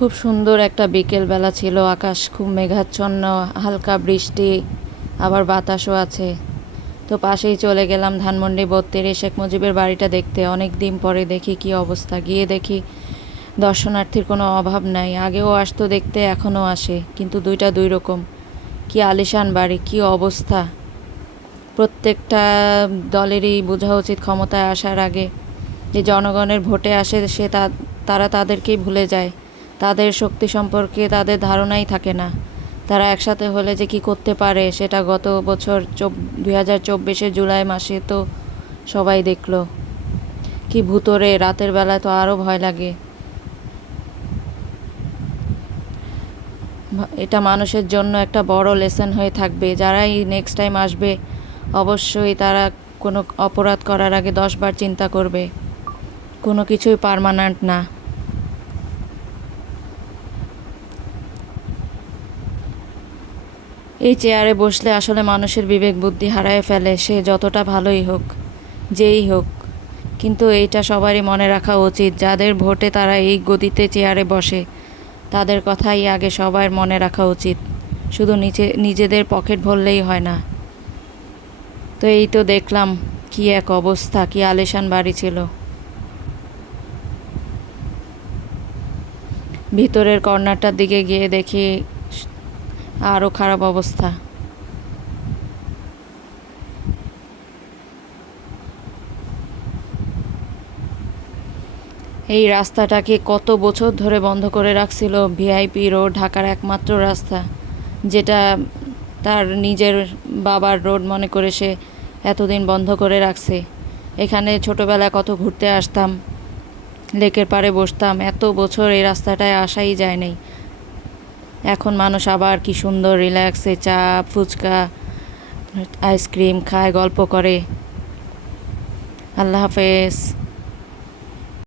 খুব সুন্দর একটা বিকেল বেলা ছিল, আকাশ খুব মেঘাচ্ছন্ন, হালকা বৃষ্টি, আবার বাতাসও আছে। তো পাশেই চলে গেলাম ধানমন্ডি ৩২ শেখ মুজিবের বাড়িটা দেখতে। অনেক দিন পরে দেখি কি অবস্থা, গিয়ে দেখি দর্শনার্থীর কোনো অভাব নাই। আগেও আসতো দেখতে, এখনও আসে, কিন্তু দুইটা দুই রকম। কি আলিশান বাড়ি, কি অবস্থা! প্রত্যেকটা দলেরই বোঝা উচিত ক্ষমতায় আসার আগে যে জনগণের ভোটে আসে তারা তাদেরকেই ভুলে যায়। তাদের শক্তি সম্পর্কে তাদের ধারণাই থাকে না। তারা একসাথে হলে যে কি করতে পারে সেটা গত বছর 2024 জুলাই মাসে তো সবাই দেখলো। কি ভুতুড়ে, রাতের বেলায় তো আরও ভয় লাগে। এটা মানুষের জন্য একটা বড় লেসন হয়ে থাকবে। যারাই নেক্সট টাইম আসবে অবশ্যই তারা কোনো অপরাধ করার আগে 10 বার চিন্তা করবে। কোনো কিছুই পার্মানেন্ট না। এই চেয়ারে বসলে আসলে মানুষের বিবেক বুদ্ধি হারায় ফেলে, সে যতটা ভালোই হোক, যেই হোক। কিন্তু এইটা সবারই মনে রাখা উচিত, যাদের ভোটে তারা এই গদিতে চেয়ারে বসে তাদের কথাই আগে সবার মনে রাখা উচিত। শুধু নিজেদের পকেট ভরলেই হয় না। তো এই তো দেখলাম কি এক অবস্থা, কি আলিশান বাড়ি ছিল। ভিতরের কর্নারটার দিকে গিয়ে দেখি আরও খারাপ অবস্থা। এই রাস্তাটাকে কত বছর ধরে বন্ধ করে রাখছিল। ভিআইপি রোড ঢাকার একমাত্র রাস্তা, যেটা তার নিজের বাবার রোড মনে করে সে এতদিন বন্ধ করে রাখছে। এখানে ছোটোবেলায় কত ঘুরতে আসতাম, লেকের পাড়ে বসতাম, এত বছর এই রাস্তাটায় আসাই যায় নাই। এখন মানুষ আবার কি সুন্দর রিল্যাক্সে চা, ফুচকা, আইসক্রিম খায়, গল্প করে। আল্লাহ হাফেজ।